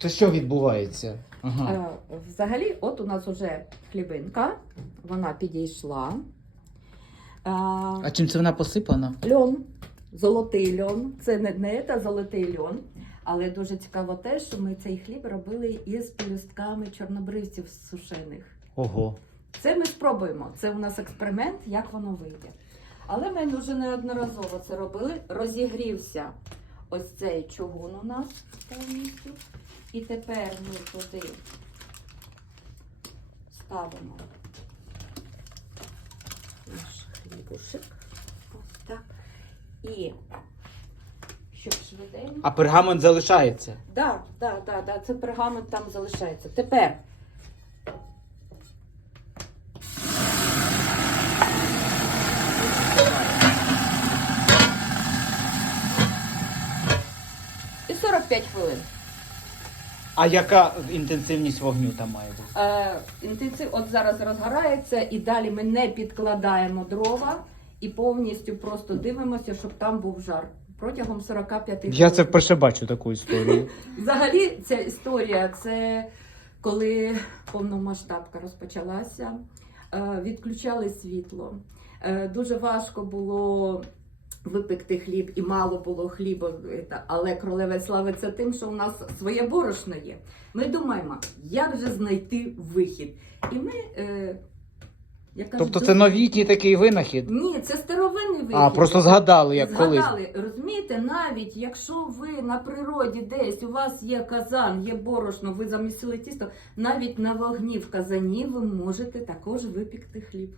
То що відбувається? Ага. Е, Взагалі, от у нас вже хлібинка, вона підійшла. Е, А чим це вона посипана? Льон, золотий льон. Це не, не та золотий льон. Але дуже цікаво те, що ми цей хліб робили із пелюстками чорнобривців сушених. Ого. Це ми спробуємо. Це у нас експеримент, як воно вийде. Але ми вже неодноразово це робили. Розігрівся ось цей чугун у нас повністю. І тепер ми туди ставимо наш хлібушек. Ось так. І щоб швиденько. А пергамент залишається. Так, так, так, да, це пергамент там залишається. Тепер. І 45 хвилин. А яка інтенсивність вогню там має бути? Е, інтенсив от зараз розгорається, і далі ми не підкладаємо дрова і повністю просто дивимося, щоб там був жар. Протягом 45 хвилин. Я це вперше бачу таку історію. Взагалі, ця історія це коли повномасштабка розпочалася, е, відключали світло. Е, Дуже важко було випекти хліб і мало було хліба, але королева славиться тим, що у нас своє борошно є. Ми думаємо, як же знайти вихід. І ми. е, як кажуть, Тобто це новітній такий винахід. Ні, це старовинний вихід. А, просто згадали, як колись. Згадали, розумієте, навіть якщо ви на природі десь, у вас є казан, є борошно, ви замісили тісто, навіть на вогні в казані ви можете також випікти хліб.